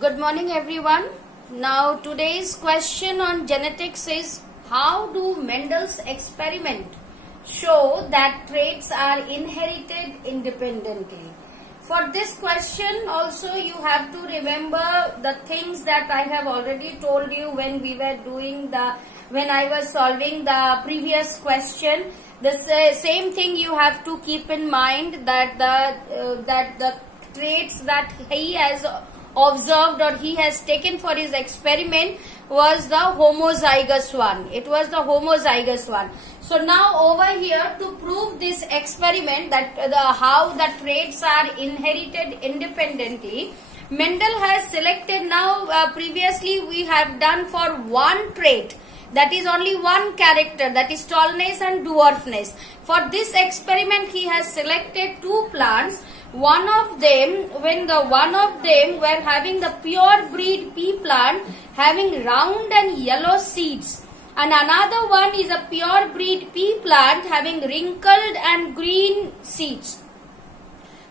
Good morning everyone. Now today's question on genetics is, how do Mendel's experiment show that traits are inherited independently? For this question also you have to remember the things that I have already told you when I was solving the previous question. The same thing you have to keep in mind, that the traits that he has observed or he has taken for his experiment was the homozygous one. It was the homozygous one. So now over here, to prove this experiment, that how the traits are inherited independently, Mendel has selected now, previously we have done for one trait, that is only one character, that is tallness and dwarfness. For this experiment he has selected two plants. One of them were having the pure breed pea plant having round and yellow seeds, and another one is a pure breed pea plant having wrinkled and green seeds.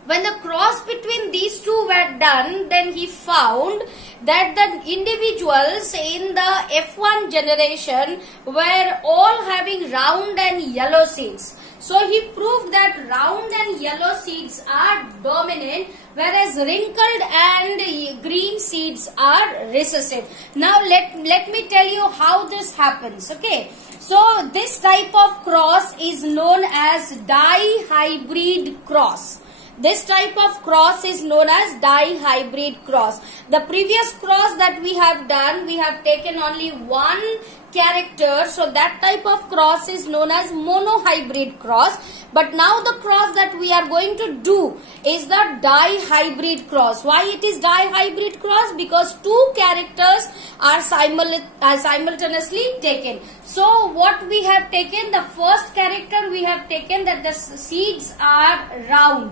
When the cross between these two were done, then he found that the individuals in the F1 generation were all having round and yellow seeds. So he proved that round and yellow seeds are dominant, whereas wrinkled and green seeds are recessive. Now let me tell you how this happens. Okay, so this type of cross is known as dihybrid cross. This type of cross is known as dihybrid cross. The previous cross that we have done, we have taken only one character, so that type of cross is known as monohybrid cross. But now the cross that we are going to do is the dihybrid cross. Why it is dihybrid cross? Because two characters are simultaneously taken. So what we have taken, the first character we have taken that the seeds are round.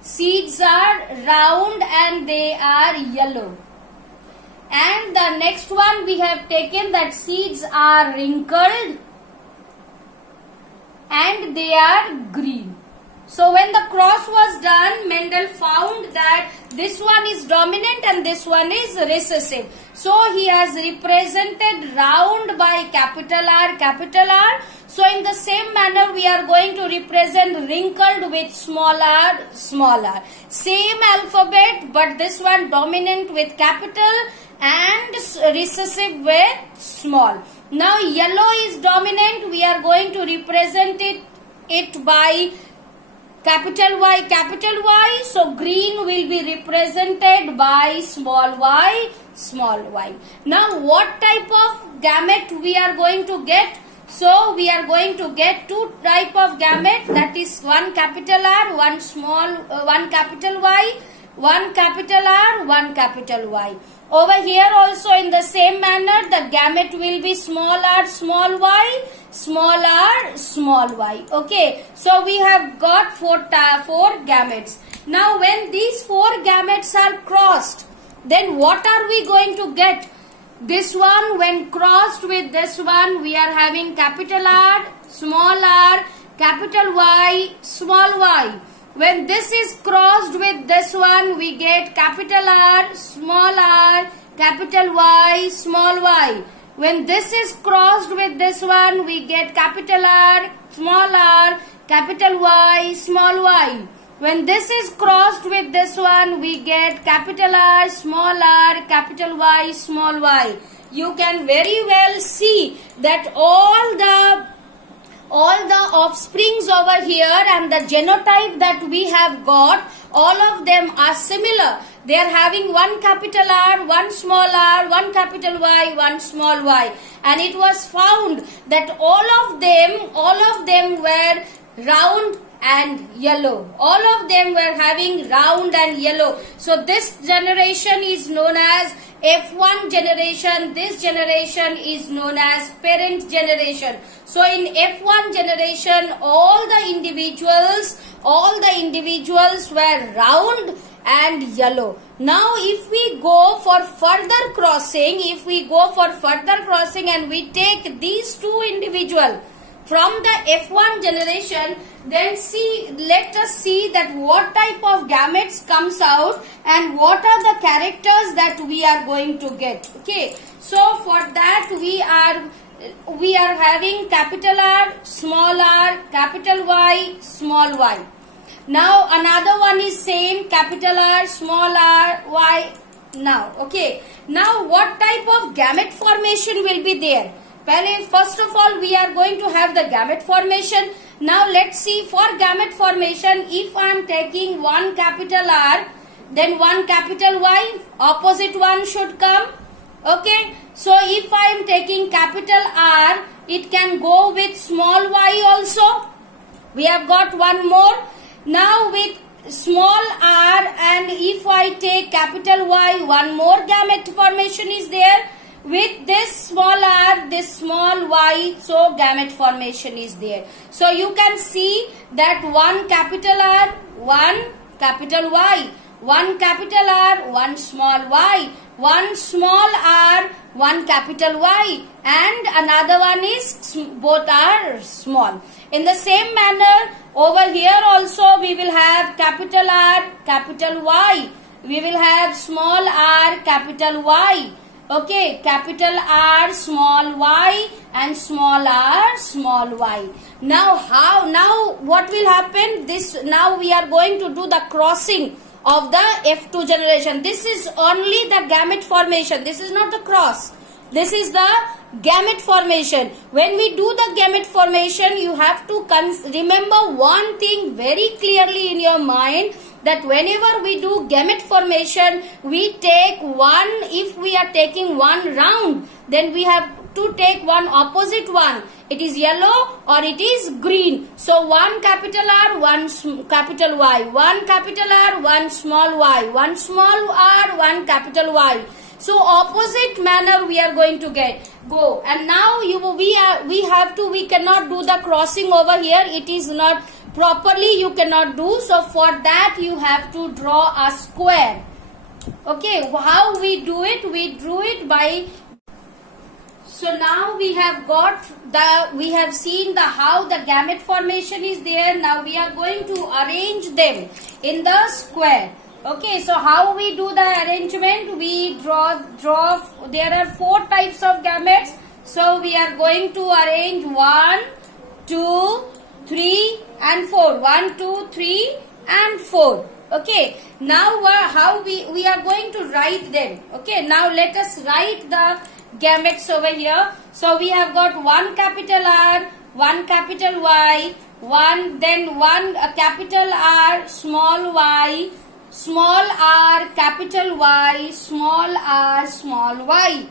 Seeds are round and they are yellow. And the next one we have taken that seeds are wrinkled and they are green. So when the cross was done, Mendel found that this one is dominant and this one is recessive. So he has represented round by capital R, capital R. So in the same manner we are going to represent wrinkled with small r, small r. Same alphabet, but this one dominant with capital and recessive with small. Now yellow is dominant, we are going to represent it by capital Y, capital Y. So green will be represented by small y, small y. Now what type of gamete we are going to get? So we are going to get two type of gamete, that is one capital R, one capital Y, one capital R, one capital Y. Over here also in the same manner the gamete will be small r, small y, small r, small y. Okay, so we have got four gametes. Now when these four gametes are crossed, then what are we going to get? This one, when crossed with this one, we are having capital R, capital Y, small y. When this is crossed with this one, we get capital R, capital Y, small y. When this is crossed with this one, we get capital R, capital Y, small y. When this is crossed with this one, we get capital R, capital Y, small y. You can very well see that all the offsprings over here and the genotype that we have got, all of them are similar. They are having one capital R, one small r, one capital Y, one small y. And it was found that all of them were round and yellow. All of them were having round and yellow. So this generation is known as F1 generation. This generation is known as parent generation. So in F1 generation, all the individuals were round and yellow. Now if we go for further crossing, and we take these two individuals from the F1 generation, then let us see that what type of gametes comes out and what are the characters that we are going to get. Okay, so for that we are having capital R, capital Y, small y. Now another one is same, capital R, small r, y. Now, okay, now what type of gamete formation will be there? First of all, we are going to have the gamete formation. Now let's see, for gamete formation, if I am taking one capital R, then one capital Y, opposite one should come. Okay, so if I am taking capital R, it can go with small y also. We have got one more. Now with small r, and if I take capital Y, one more gamete formation is there. With this small r, this small y, so gamete formation is there. So you can see that one capital R, one capital Y, one capital R, one small y, one small r, one capital Y, and another one is both are small. In the same manner, over here also we will have capital R, capital Y. We will have small r, capital Y. Okay, capital R, small y, and small r, small y. Now what will happen? Now we are going to do the crossing of the F2 generation. This is only the gamete formation. This is not the cross. This is the gamete formation. When we do the gamete formation, you have to remember one thing very clearly in your mind, that whenever we do gamete formation, we take one, if we are taking one round, then we have to take one opposite one. It is yellow or it is green. So one capital R, one capital Y, one capital R, one small y, one small r, one capital Y. So opposite manner we are going to go. And now we cannot do the crossing over here. It is not properly, you cannot do. So for that you have to draw a square. Okay, how we do it? We drew it by. So now we have seen how the gamete formation is there. Now we are going to arrange them in the square. Okay, so how we do the arrangement? We draw, there are 4 types of gametes. So we are going to arrange 1, 2, 3 and 4. 1, 2, 3 and 4. Okay, now how we are going to write them. Okay, now let us write the gametes over here. So we have got one capital R, one capital Y, one capital R, small y, small r, capital Y, small r, small y.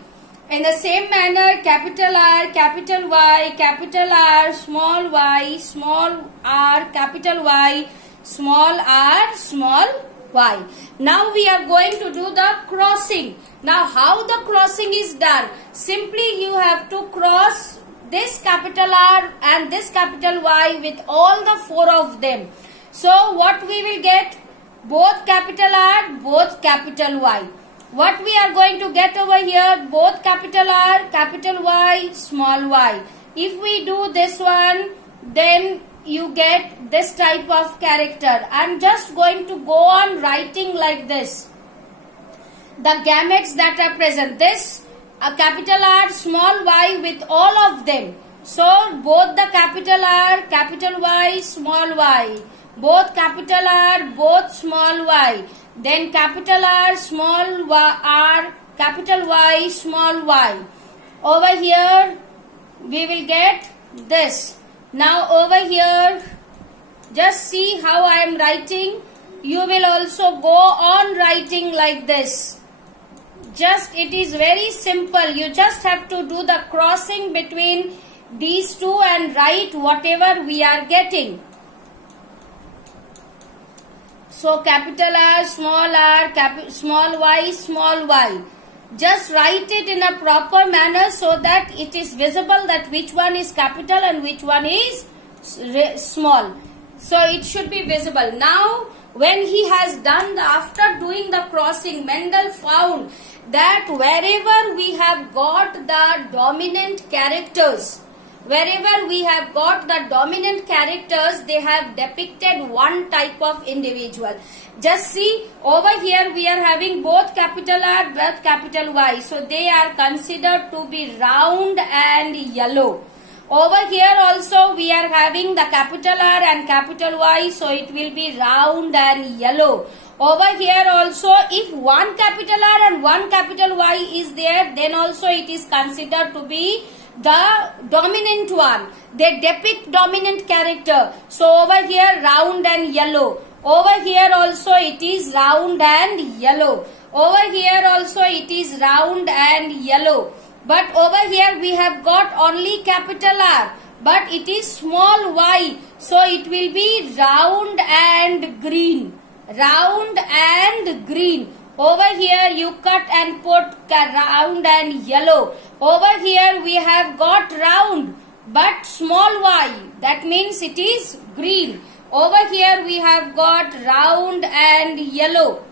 In the same manner, capital R, capital Y, capital R, small y, small r, capital Y, small r, small y. Now we are going to do the crossing. Now how the crossing is done? Simply you have to cross this capital R and this capital Y with all the 4 of them. So what we will get? Both capital R, both capital Y. What we are going to get over here? Both capital R, capital Y, small y. If we do this one, then you get this type of character. I am just going to go on writing like this. The gametes that are present. This capital R, small y with all of them. So both the capital R, capital Y, small y. Both capital R, both small y. Then capital R, small r, capital Y, small y. Over here we will get this. Now over here, just see how I am writing. You will also go on writing like this. It is very simple. You just have to do the crossing between these two and write whatever we are getting. So capital R, small y, small y. Just write it in a proper manner so that it is visible that which one is capital and which one is small. So it should be visible. Now when he has done after doing the crossing, Mendel found that wherever we have got the dominant characters, wherever we have got the dominant characters, they have depicted one type of individual. Just see, over here we are having both capital R, both capital Y. So they are considered to be round and yellow. Over here also we are having the capital R and capital Y. So it will be round and yellow. Over here also, if one capital R and one capital Y is there, then also it is considered to be the dominant one. They depict dominant character. So over here round and yellow. Over here also it is round and yellow. Over here also it is round and yellow. But over here we have got only capital R, but it is small y. So it will be round and green. Round and green. Over here you cut and put round and yellow. Over here we have got round but small y. That means it is green. Over here we have got round and yellow.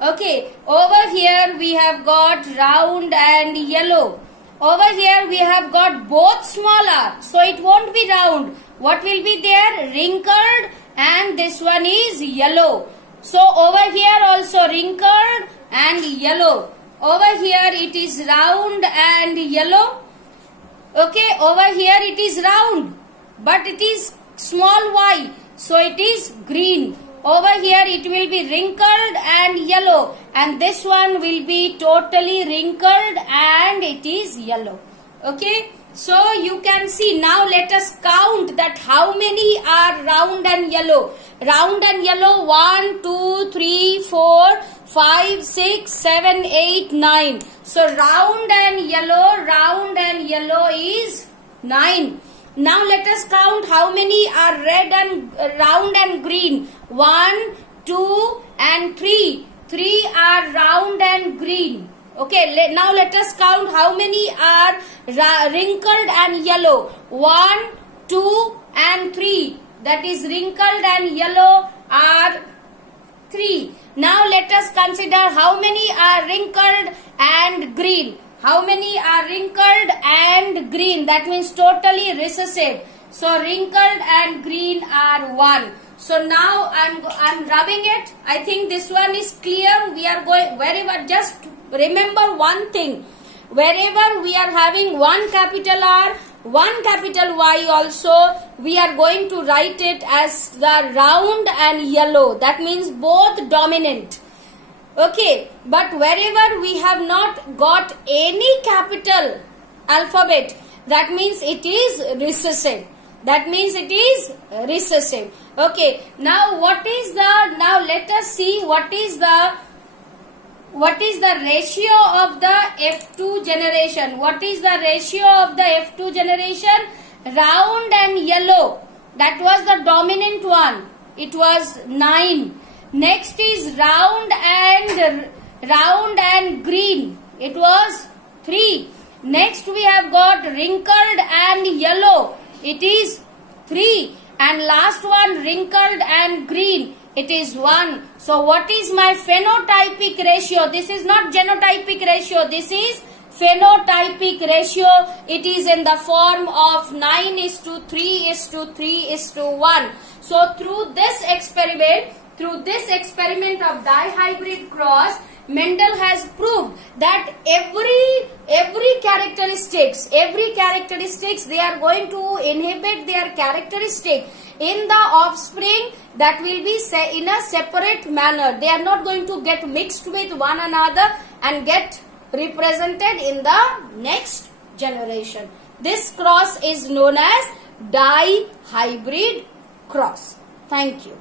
Okay. Over here we have got round and yellow. Over here we have got both small r. So it won't be round. What will be there? Wrinkled, and this one is yellow. So over here also wrinkled and yellow. Over here it is round and yellow. Okay, over here it is round, but it is small y. So it is green. Over here it will be wrinkled and yellow, and this one will be totally wrinkled and it is yellow. Okay. So you can see, now let us count that how many are round and yellow. Round and yellow, 1, 2, 3, 4, 5, 6, 7, 8, 9. So round and yellow is 9. Now let us count how many are red and round and green. 1, 2 and 3. 3 are round and green. Okay, now let us count how many are wrinkled and yellow. 1, 2 and 3. That is wrinkled and yellow are 3. Now let us consider how many are wrinkled and green. How many are wrinkled and green? That means totally recessive. So wrinkled and green are 1. So now I'm rubbing it. I think this one is clear. We are going wherever, just remember one thing. Wherever we are having one capital R, one capital Y also, we are going to write it as the round and yellow. That means both dominant. Okay, but wherever we have not got any capital alphabet, that means it is recessive. That means it is recessive. Okay, now now let us see what is the ratio of the F2 generation. What is the ratio of the F2 generation? Round and yellow. That was the dominant one. It was 9. Next is round and green. It was 3. Next we have got wrinkled and yellow. It is 3. And last one, wrinkled and green. It is 1. So what is my phenotypic ratio? This is not genotypic ratio. This is phenotypic ratio. It is in the form of 9:3:3:1. So through this experiment of dihybrid cross, Mendel has proved that every characteristics, they are going to inhibit their characteristic in the offspring, that will be in a separate manner. They are not going to get mixed with one another and get represented in the next generation. This cross is known as dihybrid cross. Thank you.